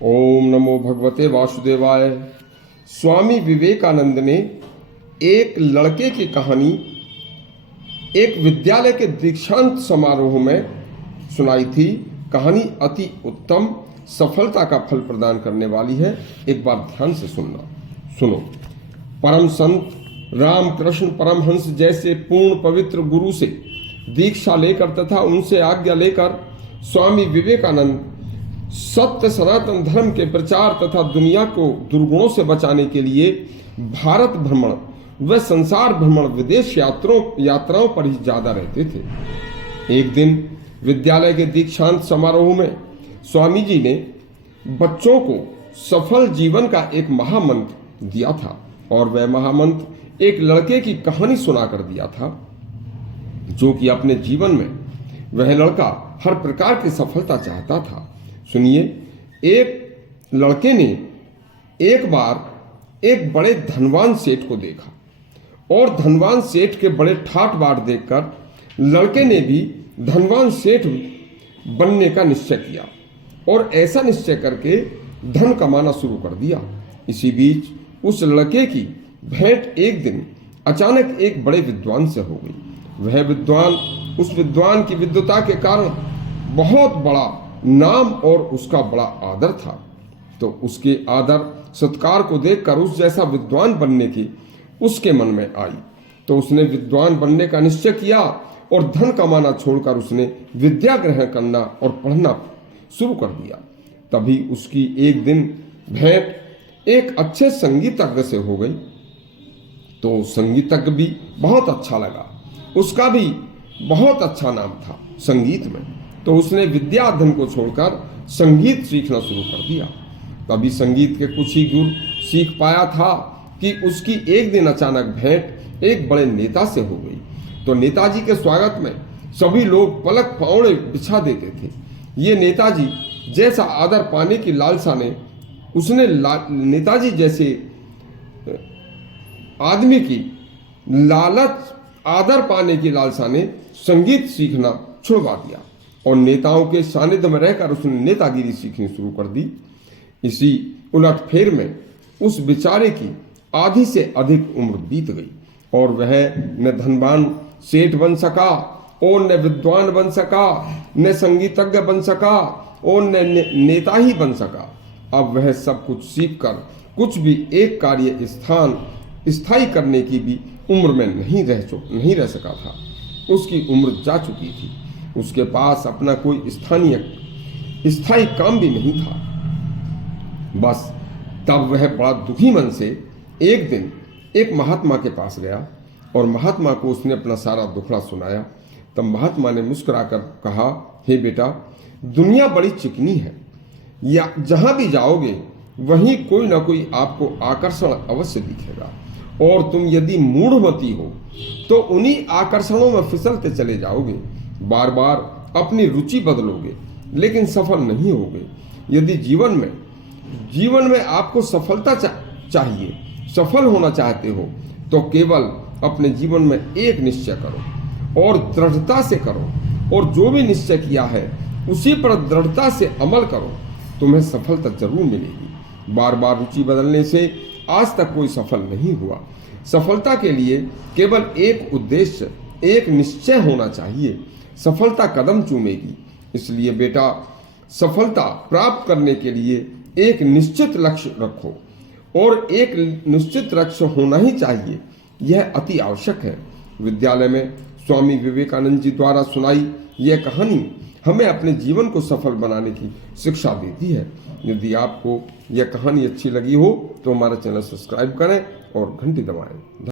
ओम नमो भगवते वासुदेवाय। स्वामी विवेकानंद ने एक लड़के की कहानी एक विद्यालय के दीक्षांत समारोह में सुनाई थी। कहानी अति उत्तम, सफलता का फल प्रदान करने वाली है। एक बार ध्यान से सुनो। परम संत रामकृष्ण परमहंस जैसे पूर्ण पवित्र गुरु से दीक्षा लेकर तथा उनसे आज्ञा लेकर स्वामी विवेकानंद सत्य सनातन धर्म के प्रचार तथा दुनिया को दुर्गुणों से बचाने के लिए भारत भ्रमण व संसार भ्रमण विदेश यात्राओं पर ही ज्यादा रहते थे। एक दिन विद्यालय के दीक्षांत समारोह में स्वामी जी ने बच्चों को सफल जीवन का एक महामंत्र दिया था और वह महामंत्र एक लड़के की कहानी सुनाकर दिया था, जो कि अपने जीवन में वह लड़का हर प्रकार की सफलता चाहता था। सुनिए, एक लड़के ने एक बार एक बड़े धनवान सेठ को देखा और धनवान सेठ के बड़े ठाट बाट देखकर लड़के ने भी धनवान सेठ बनने का निश्चय किया और ऐसा निश्चय करके धन कमाना शुरू कर दिया। इसी बीच उस लड़के की भेंट एक दिन अचानक एक बड़े विद्वान से हो गई। वह विद्वान उस विद्वान की विद्वता के कारण बहुत बड़ा नाम और उसका बड़ा आदर था। तो उसके आदर सत्कार को देखकर उस जैसा विद्वान बनने की उसके मन में आई। तो उसने विद्वान बनने का निश्चय किया और धन कमाना छोड़कर उसने विद्या ग्रहण करना और पढ़ना शुरू कर दिया। तभी उसकी एक दिन भेंट एक अच्छे संगीतज्ञ से हो गई। तो संगीतज्ञ भी बहुत अच्छा लगा, उसका भी बहुत अच्छा नाम था संगीत में। तो उसने विद्या अध्ययन को छोड़कर संगीत सीखना शुरू कर दिया। तभी संगीत के कुछ ही गुर सीख पाया था कि उसकी एक दिन अचानक भेंट एक बड़े नेता से हो गई। तो नेताजी के स्वागत में सभी लोग पलक पावड़े बिछा देते थे। ये नेताजी जैसा आदर पाने की लालसा ने उसने नेताजी जैसे आदमी की लालच आदर पाने की लालसा ने संगीत सीखना छुड़वा दिया और नेताओं के सानिध्य में रहकर उसने नेतागिरी सीखनी शुरू कर दी। इसी उलटफेर में उस बेचारे की आधी से अधिक उम्र बीत गई और वह न धनवान सेठ बन सका और न विद्वान बन सका, न संगीतज्ञ बन सका और न नेता ही बन सका। अब वह सब कुछ सीखकर कुछ भी एक कार्य स्थायी करने की भी उम्र में नहीं रह सका था। उसकी उम्र जा चुकी थी। उसके पास अपना कोई स्थायी काम भी नहीं था। बस तब वह बड़ा दुखी मन से एक दिन एक महात्मा के पास गया और महात्मा को उसने अपना सारा दुखड़ा सुनाया। तब महात्मा ने मुस्कुराकर कहा, हे बेटा, दुनिया बड़ी चिकनी है, या जहां भी जाओगे वहीं कोई ना कोई आपको आकर्षण अवश्य दिखेगा और तुम यदि मूढ़मती हो तो उन्हीं आकर्षणों में फिसलते चले जाओगे। बार बार अपनी रुचि बदलोगे लेकिन सफल नहीं होगे। यदि जीवन में आपको सफलता चाहिए, सफल होना चाहते हो, तो केवल अपने जीवन में एक निश्चय करो और दृढ़ता से करो और जो भी निश्चय किया है उसी पर दृढ़ता से अमल करो, तुम्हें सफलता जरूर मिलेगी। बार बार रुचि बदलने से आज तक कोई सफल नहीं हुआ। सफलता के लिए केवल एक उद्देश्य, एक निश्चय होना चाहिए, सफलता कदम चूमेगी। इसलिए बेटा, सफलता प्राप्त करने के लिए एक निश्चित लक्ष्य रखो और एक निश्चित लक्ष्य होना ही चाहिए, यह अति आवश्यक है। विद्यालय में स्वामी विवेकानंद जी द्वारा सुनाई यह कहानी हमें अपने जीवन को सफल बनाने की शिक्षा देती है। यदि आपको यह कहानी अच्छी लगी हो तो हमारा चैनल सब्सक्राइब करें और घंटी दबाएं।